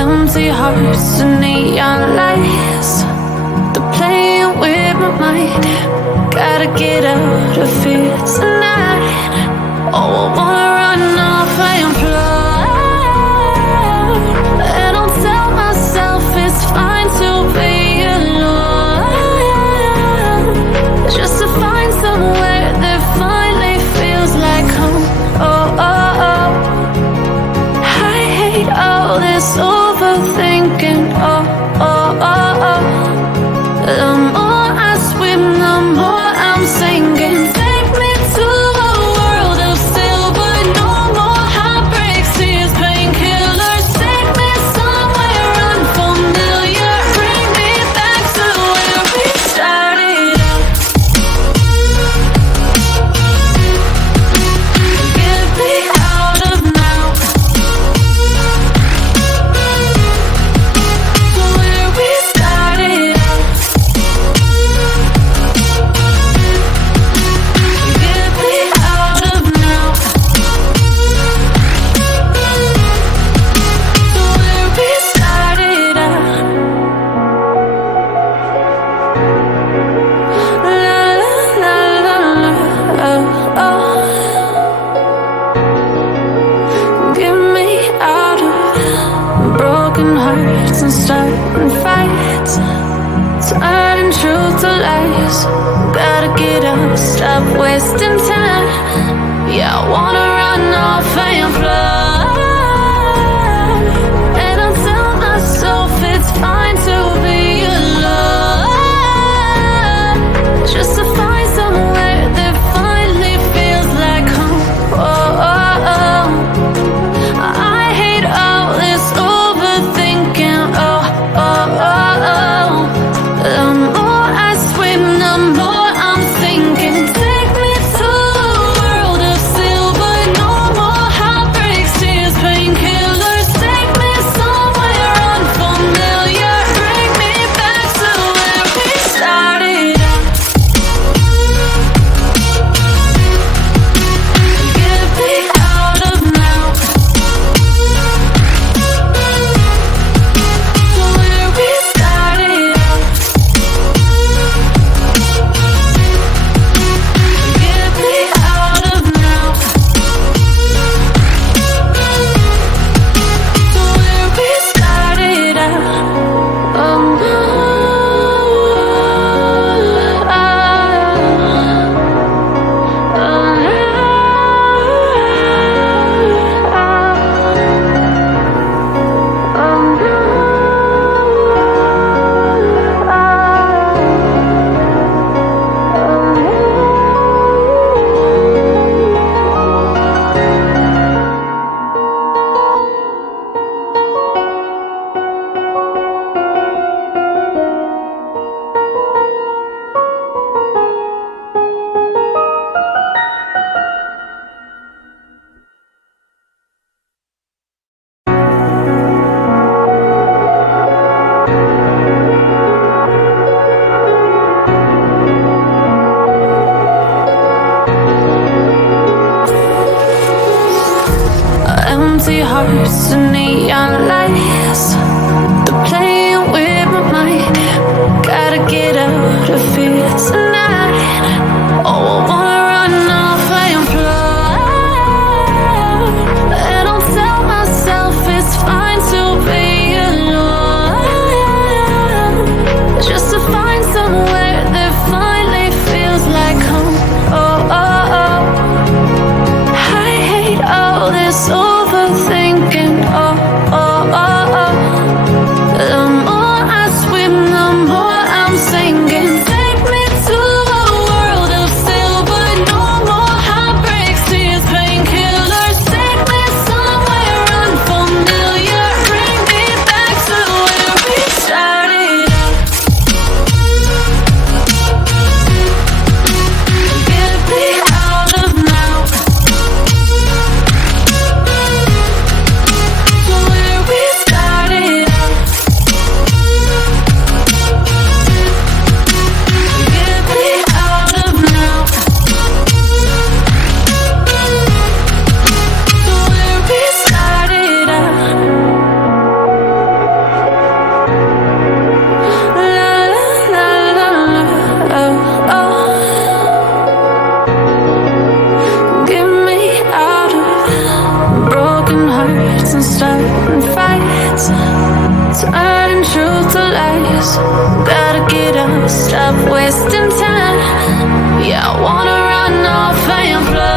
Empty hearts and neon lights, they're playing with my mind. Gotta get out of here tonight. Oh, I wanna run off and fly. And I'll tell myself it's fine to be alone, just to find somewhere that finally feels like home. Oh, oh, oh. I hate all this overthinking. Oh, oh, oh, oh. The more I swim, the more I'm sinking. Take me to a world of silver. No more heartbreaks, tears, painkillers. Take me somewhere unfamiliar. Bring me back to where we started out. Get me out of now. To where we started out. Get me out of now. To where we started out. La la la la la. Oh, oh. Get me out of broken hearts and starting fights, turning truth to lies. Gotta get up, stop wasting time. Yeah, I wanna run off and fly. And I'll tell myself it's fine to be alone, just to find somewhere that finally feels like home. Oh, oh, oh. I hate all this overthinking. Oh, oh, oh, oh. The more I swim, the more I'm sinking. Take me to a world of silver. No more heartbreaks, tears, painkillers. Take me somewhere unfamiliar. Bring me back to where we started out. Get me out of now. To where we started out. Get me out of now. To where we started out. Oh, empty hearts and neon lights, they're playing with my mind. Gotta get out of here tonight. Oh, I wanna run off and fly. And I'll tell myself it's fine to be alone, just to find somewhere that finally feels like home. Oh, oh, oh. I hate all this overthinking. Oh, oh, oh, oh. The more I swim, the more I'm sinking. Take me to turn truth to lies. Gotta get up, stop wasting time. Yeah, I wanna run off and fly.